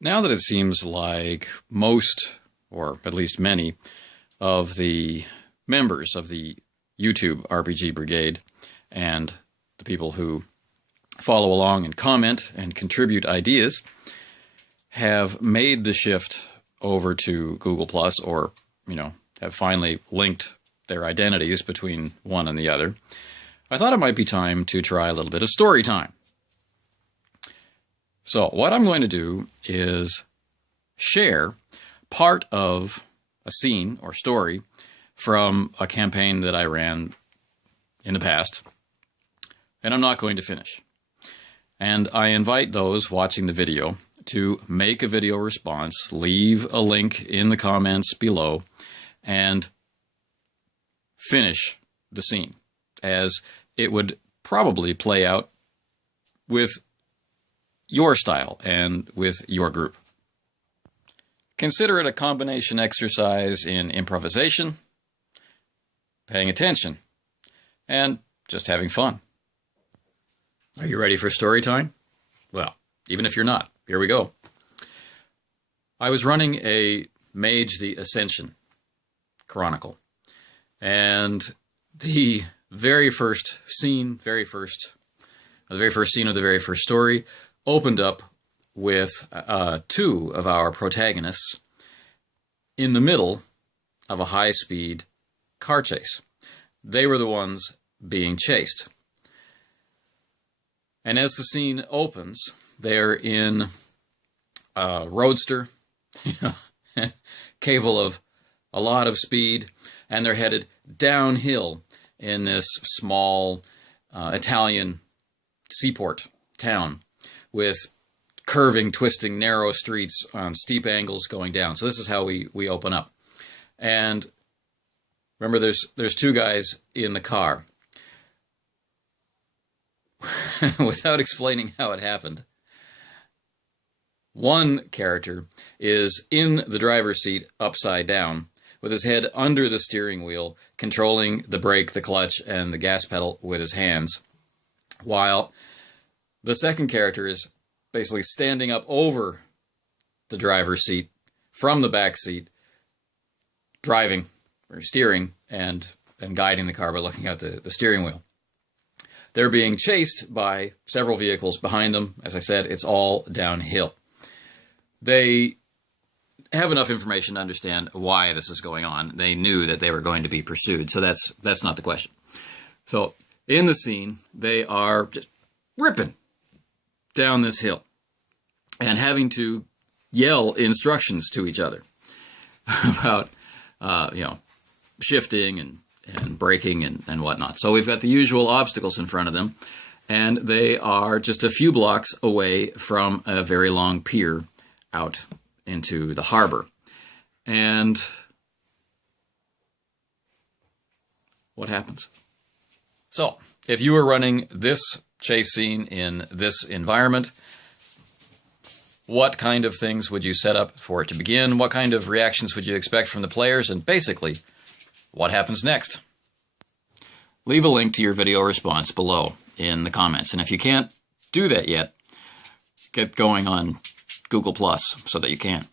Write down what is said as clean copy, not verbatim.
Now that it seems like most, or at least many, of the members of the YouTube RPG Brigade and the people who follow along and comment and contribute ideas have made the shift over to Google Plus, or, have finally linked their identities between one and the other, I thought it might be time to try a little bit of story time. So what I'm going to do is share part of a scene or story from a campaign that I ran in the past, and I'm not going to finish. And I invite those watching the video to make a video response, leave a link in the comments below, and finish the scene, as it would probably play out with your style and with your group. Consider it a combination exercise in improvisation, paying attention, and just having fun. Are you ready for story time? Well, even if you're not, here we go. I was running a Mage the Ascension Chronicle, and the very first scene of the very first story opened up with two of our protagonists in the middle of a high-speed car chase. They were the ones being chased. And as the scene opens, they're in a roadster, capable of a lot of speed, and they're headed downhill in this small Italian seaport town with curving, twisting, narrow streets on steep angles going down. So this is how we open up. And remember, there's two guys in the car. Without explaining how it happened, one character is in the driver's seat upside down with his head under the steering wheel, controlling the brake, the clutch, and the gas pedal with his hands, while the second character is basically standing up over the driver's seat from the back seat, driving or steering and guiding the car by looking out the steering wheel. They're being chased by several vehicles behind them. As I said, it's all downhill. They have enough information to understand why this is going on. They knew that they were going to be pursued, so that's not the question. So in the scene, they are just ripping down this hill and having to yell instructions to each other about shifting and braking and whatnot. So we've got the usual obstacles in front of them, and they are just a few blocks away from a very long pier out into the harbor. And what happens? So if you were running this chase scene in this environment, what kind of things would you set up for it to begin? What kind of reactions would you expect from the players? And basically, what happens next? Leave a link to your video response below in the comments. And if you can't do that yet, get going on Google Plus so that you can.